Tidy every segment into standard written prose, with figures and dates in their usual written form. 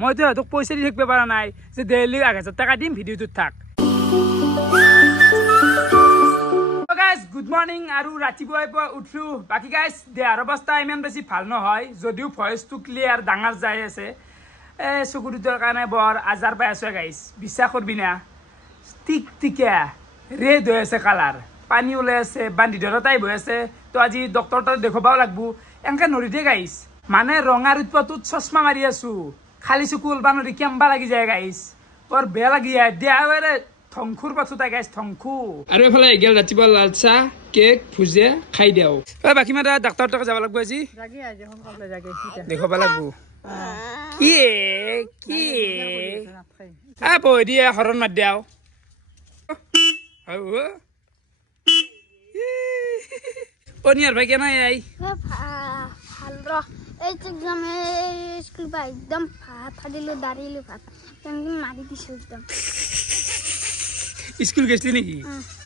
মইতো সিহঁতক পইচা দি থাকিব পৰা নাই যে ডেইলি 1000 টাকা দিম ভিডিঅ'টোত থাক। গাইজ গুড মৰ্নিং আৰু ৰাতিপুৱাই পুৱা উঠলো। বাকী গাইজ দেহৰ অৱস্থা ইমান বেছি ভাল নহয়, যদিও ভইচটো ক্লিয়াৰ ডাঙৰ যাই আছে। চকু দুটাৰ কাৰণে বৰ আজাৰ পাই আছো গাইজ, বিশ্বাস কৰবি না। টিক টিকা ৰেড হৈ আছে কালাৰ, পানী ওলাই আছে, বান্ধি ধৰা টাইপ হৈ আছে। তো আজি ডক্তৰ তাত দেখুৱাবও লাগব। এনেকৈ নৰিদে গাইজ, মানে ৰঙা ঋতুটোত চশমা মাৰি আছো, খালি চকু ওলবা নৰি কেম্বা লাগি যায় গাইজ, বৰ বেয়া লাগি যায়। দেহা থংখুৰ পাছতে গাইজ, থংখু। আৰু এইফালে গেল ৰাতিপুৱা লাল চাহ, কেক, ভুজিয়া খাই দিওঁ। বাকী মানে ডাক্তৰ তাত যাব লাগব আজি, দেখুৱাব লাগব। কি কি বহি দিয়ে হৰণ মাত দিয়াও। অনিয়াৰ ভাই কেনে আই একদম ফাটিলো দাঁড়িলো ভাত মাৰি দিছো একদম। স্কুল গৈছিলি নেকি?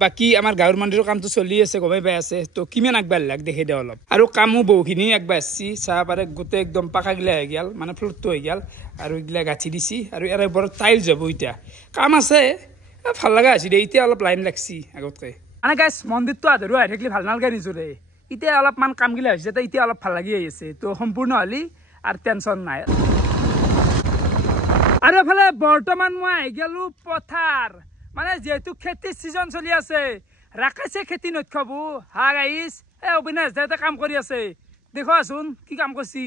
বাকী আমাৰ গাঁৱৰ মন্দিৰৰ কামটো চলি আছে, গমেই পাই আছে। তো কিমান আগবাঢ়িলাক দেখি দিওঁ অলপ। আৰু কামো বহুখিনি আগবাঢ়িছি, চাহ পাৰে গোটেই একদম পাকাগিলা হৈ গ'ল, মানে ফ্ল'ৰটো হৈ গ'ল। আৰু এইগিলা গাঁঠি দিছি, আৰু ইয়াৰ ওপৰত টাইল যাব। এতিয়া কাম আছে, ভাল লগা হৈছে দে। এতিয়া অলপ লাইন লাগছি আগতকৈ। মানে গাইজ মন্দিৰটো আধৰুৱা হৈ থাকিলে ভাল নালাগে নিজৰে। এতিয়া অলপমান কামগিলা হৈছে, এতিয়া অলপ ভাল লাগি আহিছে। তো সম্পূৰ্ণ হ'লি আৰু টেনশ্যন নাই। আৰু এফালে বৰ্তমান মই আহি গ'লো পথাৰ, মানে যিহেতু খেতিৰ ছিজন চলি আছে। ৰাকেশে খেতি নথখাব হা গাইজ। অবিনাশ দাইতে কাম কৰি আছে, দেখোৱাচোন কি কাম কৰছি।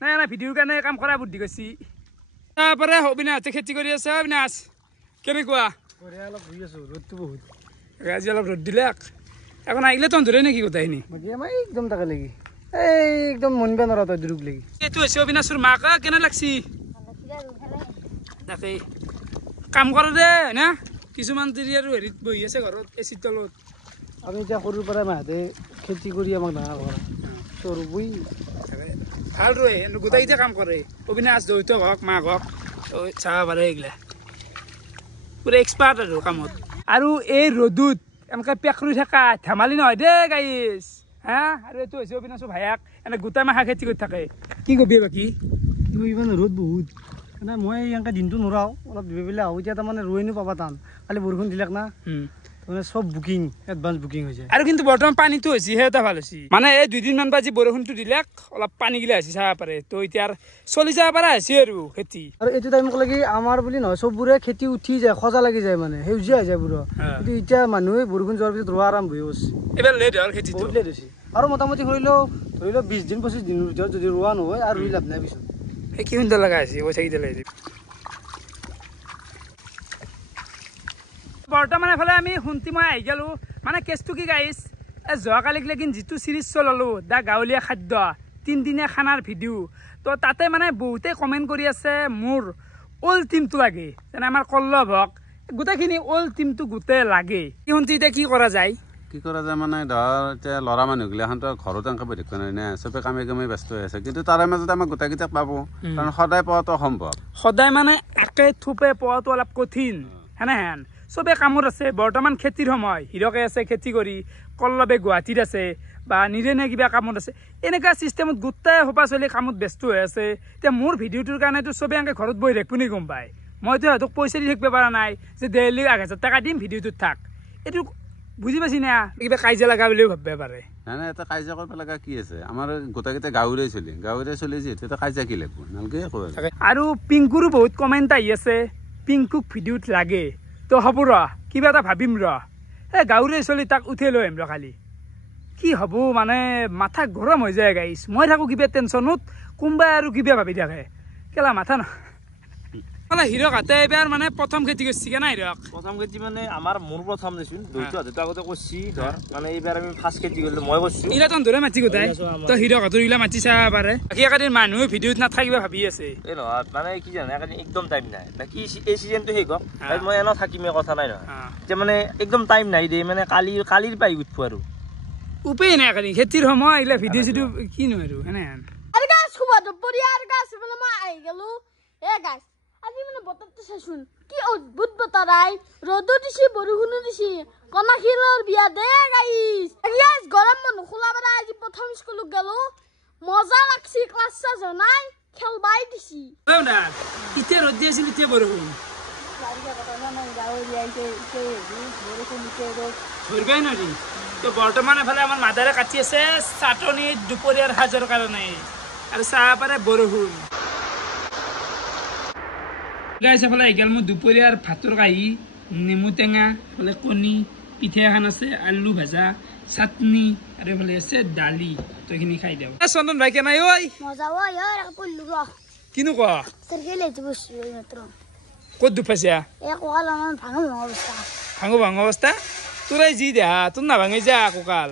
নাই নাই ভিডিঅ'ৰ কাৰণে কাম কৰা বুদ্ধি কৰিছি। তাৰপৰা অবিনাশে খেতি কৰি আছে। অবিনাশ কেনেকুৱা? অলপ ঘূৰি আছো, ৰ'দটো বহুত আজি অলপ ৰ'দ দিলাক। এখন আহিলে তই ধৰে নেকি গোটেইখিনি? একদম তাকে লাগি একদম মনিব নোৱাৰা তই দুৰুক লাগি। এইটো হৈছে অবিনাশৰ মাক, কেনে লাগছি? তাকেই কাম কৰে দে হয় না। কিছুমান তিৰি আৰু হেৰিত বহি আছে ঘৰত এচিৰ তলত। আমি এতিয়া সৰুৰ পৰাই মাহঁতে খেতি কৰি আমাক ডাঙৰ কৰা সৰু বুই ভাল ৰয়, গোটেইকেইটা কাম কৰে। অবিনাশ দেউতাক হওক মাক হওক চাব পাৰে, এইগিলা পুৰা এক্সপাৰ্ট আৰু কামত। আৰু এই ৰ'দত এনেকৈ পেক কৰি থকা ধেমালি নহয় দেই গাইজ, হা। আৰু এইটো হৈছে অবিনাশৰ ভায়াক, এনে গোটাই মাখা খেতি কৰি থাকে। কি কবি বাকী? ইমান ৰ'দ বহুত, মানে মই এনেকৈ দিনটো নোৰাওঁ, অলপ দিবি পেলাই আহোঁ। এতিয়া তাৰমানে ৰোৱনী পাবা টান, খালি বৰষুণ দিলাক না, তাৰমানে চব বুকিং, এডভান্স বুকিং হৈছে। আৰু কিন্তু বৰ্তমান পানীটো হৈছে, সেই এটা ভাল হৈছে। মানে এই 2 দিনমান বাজি বৰষুণটো দিলাক, অলপ পানীগিলা হৈছে চাব পাৰে। তো এতিয়া চলি যাব পৰা হৈছে আৰু খেতি। আৰু এইটো টাইমক লাগি আমাৰ বুলি নহয়, চববোৰে খেতি উঠি যায়, সজা লাগি যায়, মানে সেউজীয়া হৈ যায় পুৰা। কিন্তু এতিয়া মানুহে বৰষুণ যোৱাৰ পিছত ৰোৱা আৰম্ভ হৈ গৈছে। এইবাৰ লেট হ'ল খেতি, বহুত লেট হৈছে। আৰু মোটামুটি ধৰি লওক 20 দিন 25 দিনৰ ভিতৰত যদি ৰোৱা নহয় আৰু ৰুই লাভ নাই পিছত। সেই কি সুন্দৰ লগা হৈছে পইচা কেইটা লাগি। বৰ্তমান এফালে আমি শুনতি মই আহি গ'লোঁ। মানে কেছটো কি গাইজ, যোৱাকালিক লেকিন যিটো চিৰিজ চলালোঁ দা গাঁৱলীয়া খাদ্য 3 দিনীয়া খানাৰ ভিডিঅ', তো তাতে মানে বহুতে কমেণ্ট কৰি আছে মোৰ অল্ড টিমটো লাগে, যেনে আমাৰ কল্লভ হওক, গোটেইখিনি অল্ড টিমটো গোটেই লাগে। কি শুনতি এতিয়া কি কৰা যায়? কি কৰা যায় মানে ধৰ এতিয়া ল'ৰা মানুহগিলাখানতো ঘৰত এনেকৈ বহি থাকিব নোৱাৰি না, চবে কামে কামে ব্যস্ত হৈ আছে। কিন্তু তাৰে মাজতে আমাক গোটেইকেইটাক পাব, কাৰণ সদায় পোৱাটো অসম্ভৱ। সদায় মানে একে থোপে পোৱাটো অলপ কঠিন, হেনেহেন চবে কামত আছে। বৰ্তমান খেতিৰ সময়, হিৰকে আছে খেতি কৰি, কল্লবে গুৱাহাটীত আছে, বা নিৰেনে কিবা কামত আছে। এনেকুৱা চিষ্টেমত গোটেই সোপা চলি কামত ব্যস্ত হৈ আছে। এতিয়া মোৰ ভিডিঅ'টোৰ কাৰণেতো চবে এনেকৈ ঘৰত বহি থাকিব নি, গম পায়। মইতো সিহঁতক পইচা দি থাকিব পৰা নাই যে ডেইলি 1000 টাকা দিম ভিডিঅ'টোত থাক। এইটো বুজি পাইছি না? কিবা কাজিয়া লগা বুলিও ভাবিব পাৰে। নাই নাই, এটা কাজিয়া কৰিব লগা কি আছে? আমাৰ গোটেইকেইটা গাঁৱৰে চলি যিহেতু এটা কাজিয়া কি লাগিব, নালাগে একো। আৰু পিংকুৰো বহুত কমেণ্ট আহি আছে, পিংকুক ভিডিঅ'ত লাগে। তো হ'ব ৰ, কিবা এটা ভাবিম ৰ। এই গাঁৱৰে চলি তাক উঠাই লৈ আহিম ৰ। খালি কি হ'ব, মানে মাথা গৰম হৈ যায় গাইছ। মই থাকোঁ কিবা টেনশ্যনত, কোনোবাই আৰু কিবা ভাবি থাকে, কেলা মাথা ন। হিৰক হাতে এইবাৰ মানে প্ৰথম খেতি কৰিছি কেনা? হিৰক প্ৰথম খেতি মানে আমাৰ মোৰ প্ৰথম দেচোন, দুইটো হাতেতো আগতে কৰিছি ধৰ, মানে এইবাৰ আমি ফাৰ্ষ্ট খেতি কৰিলোঁ, মই কৰিছোঁ। এইগিলা তন ধৰে মাটি গোটাই, তো হিৰক হাতৰ এইগিলা মাটি চাব পাৰে। বাকী একেদিন মানুহে ভিডিঅ'ত নাথাকিব ভাবি আছে। এই নহয় মানে কি জানে, একদম টাইম নাই না কি এই চিজনটো শেষ হওক, মই এনেও থাকিমেই, কথা নাই নহয়। এতিয়া মানে একদম টাইম নাই দেই, মানে কালিৰ পাই উঠবো আৰু উপায় নাই। একেদিন খেতিৰ সময়, এইগিলা ভিডিঅ' চিডিঅ' কি নহয় আৰু হেনেহেন। আজি মানে বতৰটো চাচোন, কি অদ্ভুত বতৰ আই। ৰ'দো দিছি, বৰষুণো দিছি, কণাখিলৰ বিয়া দে গাইছ। গৰম বন্ধ খোলা বাৰে আজি প্ৰথম স্কুলত গেলো, মজা লাগছি। ক্লাছ চাছ নাই, খেলবাই দিছি না ইতিয়া ৰ'দ দি আছিল এতিয়া বৰষুণ ধৰিবই নোৱাৰি তো বৰ্তমান এফালে আমাৰ মাদাৰে কাটি আছে চাটনি দুপৰীয়াৰ সাজৰ কাৰণে আৰু চাহ পাৰে বৰষুণ গাইছ এফালে আহি গ'ল মোৰ দুপৰীয়াৰ ভাতৰ কাঁহী নেমু টেঙা এফালে কণী পিঠা এখন আছে আলু ভাজা চাটনি আৰু এফালে আছে দালি তো এইখিনি খাই দিওঁ চন্দন ভাই কেনাই ঐ মজা পল্লু ৰ কিনো কোৱা চাৰ্কেল এইটো বস্তু মাত্ৰ ক'ত দুখ পাইছা কঁকাল আমাৰ ভাঙো অৱস্থা ভাঙো অৱস্থা তোৰাই যি দেহা তোৰ নাভাঙি যা কঁকাল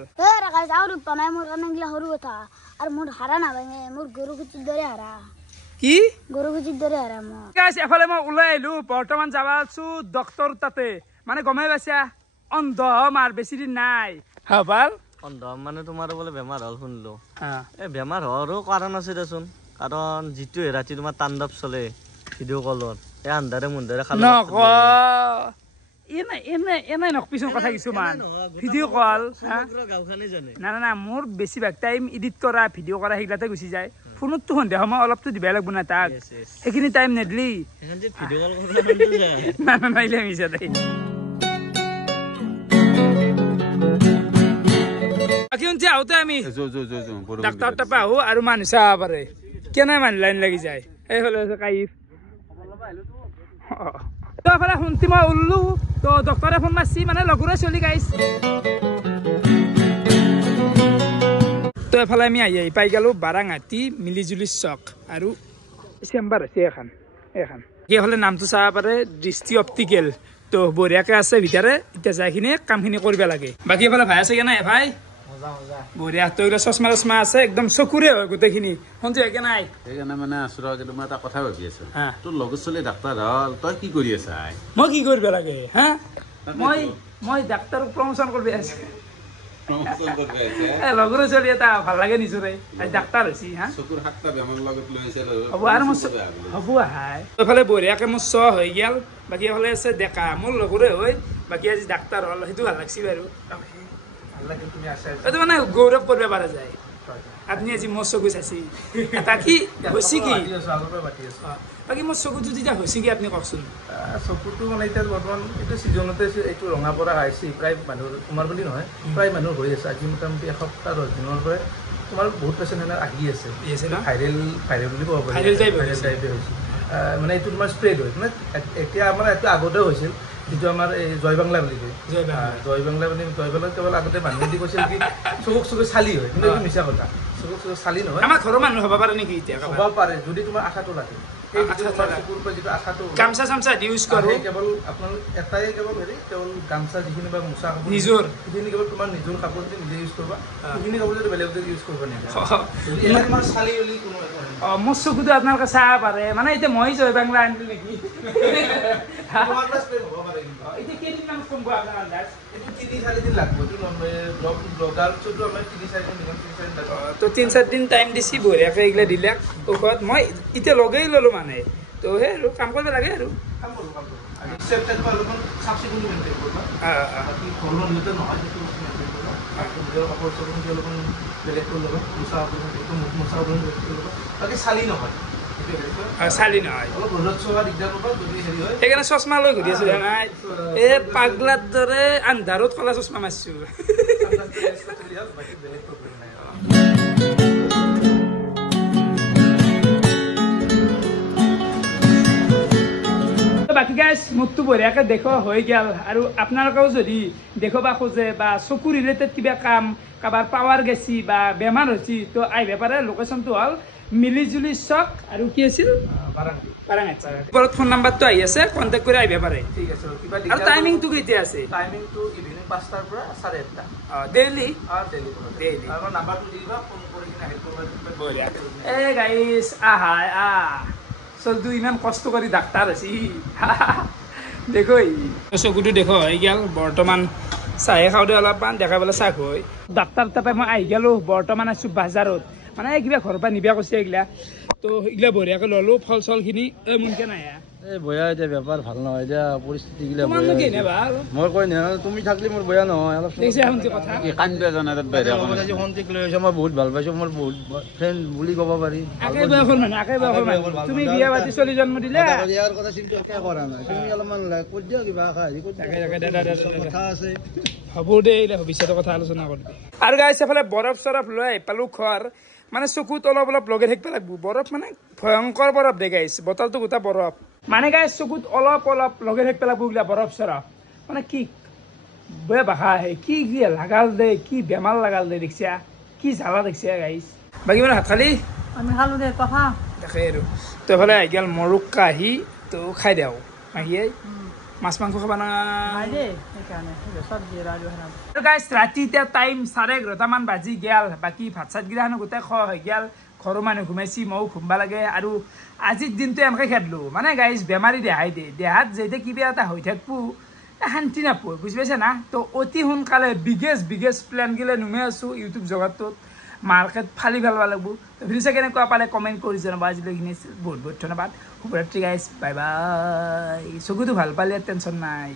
আৰু ৰূপ নাই মোৰ কাৰণে গিলা সৰু কথা আৰু মোৰ হাৰা নাভাঙে মোৰ গৰু কুচিৰ দৰে হাৰা কি গৰু কুচিৰ দৰে হাৰা মোৰ গাইছ এফালে মই ওলাই আহিলো বৰ্তমান যাব আছো ডক্তৰ তাতে মানে গমাই পাইছা অন্ধ মাৰ বেছি দিন নাই ভাল অন্ধ মানে তোমাৰ বোলে বেমাৰ হ'ল শুনিলো এই বেমাৰ হোৱাৰো কাৰণ আছে দেচোন কাৰণ যিটো ৰাতি তোমাৰ তাণ্ডৱ চলে ভিডিঅ' কলত এই আন্ধাৰে মুন্ধাৰে এনাই নকপিচোন কথা কিছুমান ভিডিঅ' কল না মোৰ বেছিভাগ টাইম এডিট কৰা ভিডিঅ' কৰা সেইগিলাতে গুচি যায় ফোনততো সন্ধিয়া সময় অলপতো দিবাই লাগব না তাক সেইখিনি টাইম নেদলি নাইলে মিছা দেই বাকী আহোঁতে আমি ডাক্তৰ তাপা আহো আৰু মানুহ চাব পাৰে কেনে মানুহ লাইন লাগি যায় এই হলে কাইফ তো এফালে শুনতি মই উল্লো তো ডক্টৰে ফোন মাৰছি মানে লগৰে চলি গাইছ তো এফালে আমি আহি পাই গেলো বাৰাঙাটি মিলিজুলি চক আৰু চেম্বাৰ আছে এখন এইফালে নামটো চাব পাৰে দৃষ্টি অপ্টিকেল তো বঢ়িয়াকে আছে ভিতৰে এতিয়া যাইখিনি কামখিনি কৰিব লাগে বাকী এফালে ভাই আছে কেনে ভাই বঢ়িয়া তো এইগুলো চশমা চশমা আছে একদম চকুৰে হয় গোটেইখিনি শুনছি হয় নাই সেইকাৰণে মানে আছো ৰ কিন্তু মই এটা কথা ভাবি আছো তোৰ লগত চলি ডাক্তৰ হ'ল তই কি কৰি আছা মই কি কৰিব লাগে হা মই ডাক্তৰক প্ৰমোচন কৰিব আছো লগৰ চলি এটা ভাল লাগে নিজৰে ডাক্তৰ হৈছি হা চকুৰ 7টা বেমাৰ লগত লৈ আহিছে হ'ব আৰু হ'ব হাই এইফালে বঢ়িয়াকে মোৰ চ হৈ গেল বাকী এইফালে আছে ডেকা মোৰ লগৰে হৈ বাকী আজি ডাক্তৰ হ'ল সেইটো ভাল লাগছি বাৰু এইটো মানে গৌৰৱ কৰিব পৰা যায় আপুনি আজি মোৰ চকু চাইছি বাকী হৈছে কি বাকী মোৰ চকুটো যেতিয়া হৈছে কি আপুনি কওকচোন চকুটো মানে এতিয়া বৰ্তমান এইটো ছিজনতে এইটো ৰঙা পৰা আহিছে প্ৰায় মানুহ তোমাৰ বুলি নহয় প্ৰায় মানুহ হৈ আছে আজি মোটামুটি এসপ্তাহ 10 দিনৰ পৰা তোমাৰ বহুত পেচেণ্ট এনে আহি আছে ভাইৰেল বুলি ক'ব পাৰি ভাইৰেল টাইপে হৈছে মানে এইটো তোমাৰ স্প্ৰেড হয় মানে এতিয়া আমাৰ এইটো আগতে হৈছিল যিটো আমাৰ এই জয় বাংলা বুলি কয় জয় বাংলা কেৱল আগতে মানুহে দি কৈছিল কি চকুক চালি হয় কিন্তু এইটো মিছা কথা চকুক চালি নহয় আমাৰ ঘৰৰ মানুহ হ'ব পাৰে নেকি এতিয়া হ'ব পাৰে যদি তোমাৰ আশাটো লাগে গামছা চামছা ইউজ কৰোঁ কেৱল আপোনালোক এটাই কেৱল কেৱল গামছা যিখিনি বা মোচা কাপোৰ নিজৰ সেইখিনি কেৱল তোমাৰ নিজৰ কাপোৰ যদি নিজে ইউজ কৰিবা সেইখিনি কাপোৰ যদি বেলেগ ইউজ কৰিব অঁ মোৰ চকুটো আপোনালোকে চাব পাৰে মানে এতিয়া মই জয় বাংলা আনিলো নেকি এতিয়া কেইদিনমান কমব আপোনাৰ আন্দাজ এইটো 3-4 দিন লাগব তো 3-4 দিন টাইম দিছি বঢ়িয়াকৈ এইগিলা দিলাক ঔষধ মই এতিয়া লগাই ল'লোঁ মানে তো সেই আৰু কাম কৰিব লাগে আৰু চালি নহয় সেইকাৰণে চশমা লৈ ঘূৰি আছো নাই এই পাগলাৰ দৰে আন্ধাৰত কলা চশমা মাৰিছো বাকী গাইজ মোকতো বঢ়িয়াকৈ দেখুৱা হৈ গ'ল আৰু আপোনালোকেও যদি দেখুৱাব খোজে বা চকু ৰিলেটেড কিবা কাম কাৰোবাৰ পাৱাৰ গেছি বা বেমাৰ হৈছে তো আহিব পাৰে লোকেশ্যনটো হ'ল মিলিজুলি চক আৰু কি আছিল বাৰাঙাটি ওপৰত ফোন নাম্বাৰটো আহি আছে কণ্টেক্ট কৰি আহিব পাৰে ঠিক আছে আৰু টাইমিংটো কেতিয়া আছে টাইমিংটো ইভিনিং 5টাৰ পৰা 8:30 ডেইলি আমাৰ নাম্বাৰটো দি দিবা ফোন কৰি কিনে হেল্প বঢ়িয়া এই গাইছ আহাই চলটো ইমান কষ্ট কৰি ডাক্তৰ আছে দেখো চকুটো দেখো হৈ গ'ল বৰ্তমান চাহে খাওঁতে অলপমান দেখা পেলাই চাহ হৈ ডাক্তৰ তাপে মই আহি গ'লোঁ বৰ্তমান আছোঁ বাজাৰত মানে কিবা ঘৰৰ পৰা নিবা কৈছে এইগিলা তো এইগিলা বঢ়িয়াকৈ ল'লো ফল চলখিনি মোনকে নাই এই বয়া এতিয়া বেপাৰ ভাল নহয় এতিয়া পৰিস্থিতিগিলা তোমাৰনো কি নে ভাল মই কৈ নহয় তুমি থাকিলে মোৰ বয়া নহয় অলপ দেখিছে শুনছি কথা কি কান্দে জানে তাত বাহিৰে আজি সন্তিক লৈ আহিছে মই বহুত ভাল পাইছোঁ মোৰ বহুত ফ্ৰেণ্ড বুলি ক'ব পাৰি আকে বয়সৰ মানুহ আকে বয়সৰ মানুহ তুমি বিয়া পাতি চলি জন্ম দিলে ইয়াৰ কথা চিন্তা কিয় কৰা নাই তুমি অলপমান কৈ দিয়া কিবা হেৰি কৈ কথা আছে হ'ব দে এইবিলাক ভৱিষ্যতৰ কথা আলোচনা কৰিবি আৰু গাইছ এফালে বৰফ চৰফ লৈ পালোঁ খোৱাৰ মানে চকুত অলপ অলপ লগাই থাকিব লাগিব বৰফ মানে ভয়ংকৰ বৰফ দে গাইছ বটলটো গোটা বৰফ মানে গাইছ চকুত অলপ অলপ লগাই থাকিব লাগিব এইগিলা বৰফ চৰফ মানে কি বেয়া ভাষা আহে কি কি লাগাল দে কি বেমাৰ লাগাল দে দেখিছা কি জ্বালা দেখিছা গাইছ বাকী মানে ভাত খালি আমি খালোঁ দে কথা দেখে আৰু তো এফালে আহি গ'ল মৰুক কাহি তো খাই দেওঁ আহিয়ে মাছ মাংস খাবা না গাইছ ৰাতি এতিয়া টাইম 11:30মান বাজি গেল বাকী ভাত চাতগিলা গোটেই খোৱা হৈ গেল ঘৰৰ মানুহ ঘুমাইছি ময়ো ঘুমবা লাগে আৰু আজিৰ দিনটো এনেকৈ খেদলোঁ মানে গাইছ বেমাৰী দেহাই দে দেহাত যেতিয়া কিবা এটা হৈ থাকবো শান্তি নাপোঁ বুজি পাইছে না তো অতি সোনকালে বিগেষ্ট প্লেনগিলা নুমাই আছোঁ ইউটিউব জগতটোত মাৰ্কেট ফালি পেলাব লাগিব তো ভিডিঅ' কেনেকুৱা পালে কমেণ্ট কৰি জনাবা আজিলৈকে বহুত বহুত ধন্যবাদ শুভৰাত্ৰি গাইছ বাই বাই চকুটো ভাল পালে টেনশ্যন নাই